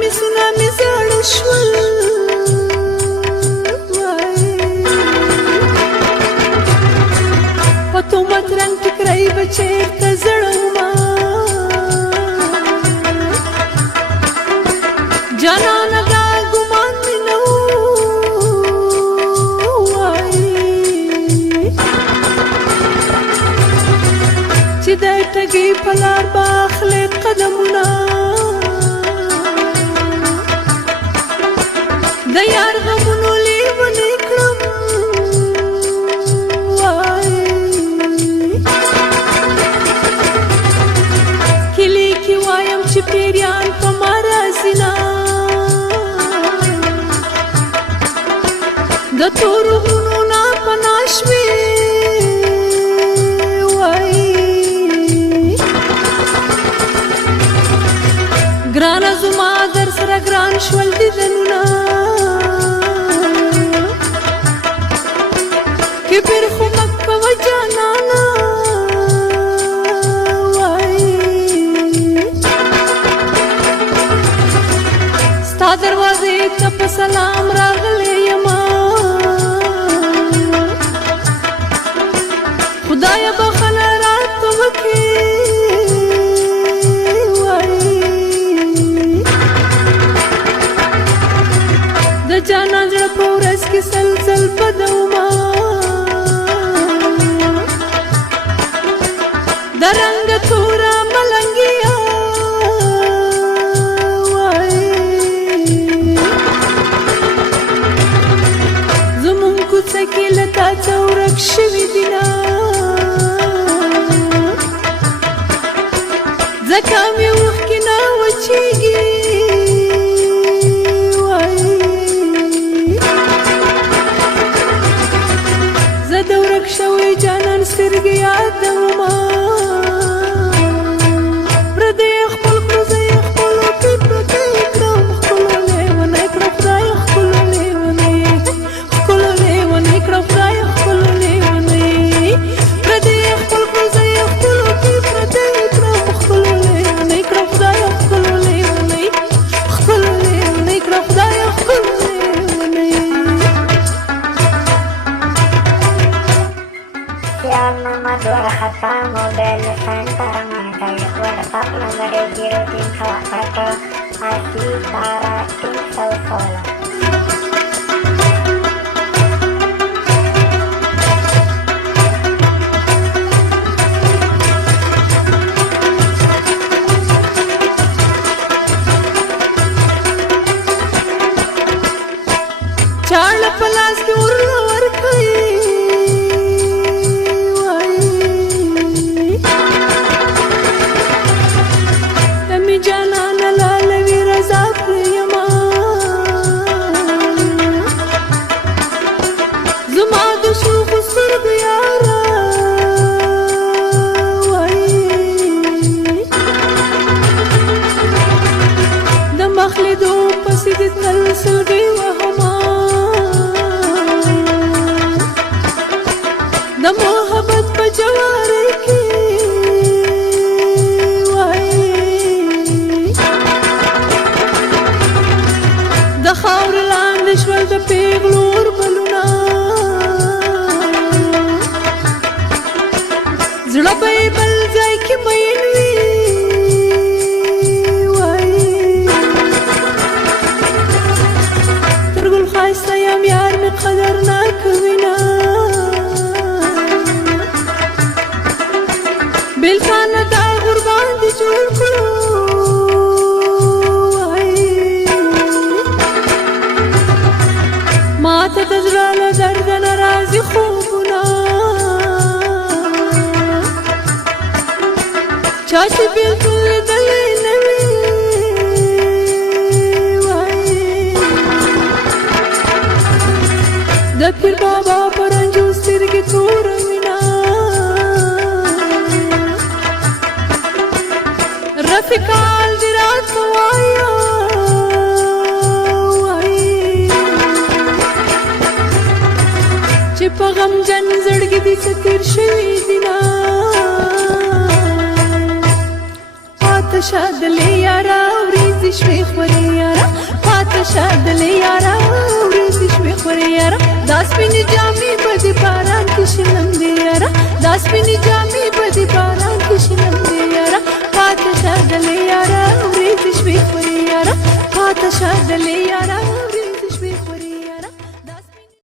می سونه می زړه شول په تومت رنګ ټکرای به چېرته زړومه جانانه دا ګمان مې نه وایي چې د ټګۍ په لار به اخلې قدمونه د یار غمونو لیونی کړم وایي کلی کې وایم چې پیریان په ما راځي نه د تورو غرونو نه پناه شوې وایي ګرانه زما در سره ګران شول دیدنونه کبر خو مه کوه جانانه وایي ستا دروازې ته په سلام راغلی یمه خدایه بخښنه راته وکړې د جانان زړه په ورځ کې سلسل بدومه د رنګ توره ملنګیا وایي زمونږ کوڅه کې له تا څه ورک شوي دینه ځکه مې اوښکې نه وچېږي زه د ورک شوی جانان سترګې یادومه پردی خپل کړو زه یې خپلو کې پردی کړم ښکلو لیونی کړه خدای ښکلو لیونی ښکلو لیونی کړه خدای ښکلو لیونی پردی خپل کړو زه یې خپلو کې پردی کړم ښکلو لیونی کړه خدای ښکلو لیونی ښکلو لیونی کړه خدای ښکلو لیونی Siang nomor 2 kata mobil center Mangai WhatsApp nomor 03 Asi Tara Tim Solo چاړه په لاس کې ورله ورکوي جانانه لالوي رضا کړیمه زما د شوخو سترګو یاره وایي د مخ لیدو پسې دې تل سلګۍ وهمه د محبت په جوارۍ کې خاور لاندې شول د پیغلو اوربلونه زړه به یې بل ځای کې مین وي وایي تر ګل ښایسته یم یار مې قدر نه کوي نه بېلتانه دا غربان دې جوړ کړو ماته د زړه له درده نه راځي خوبونه چا چې بېلتون لیدلی نه وي وایي د پیر بابا په رنجو سترګې توره وینه رفیقان دې راته وایه چې په غمجن زړګي دې څه تېر شوي دینه آتشه دلې یاره وریځې شوې خورې یاره شادلې یارا ورځې شوې خورې یارا دا سپینې جامې به د باران کې شلم دې یارا دا سپینې جامې به د باران کې شلم دې یارا پاته شادلې یارا ورځې شوې خورې یارا پاته شادلې یارا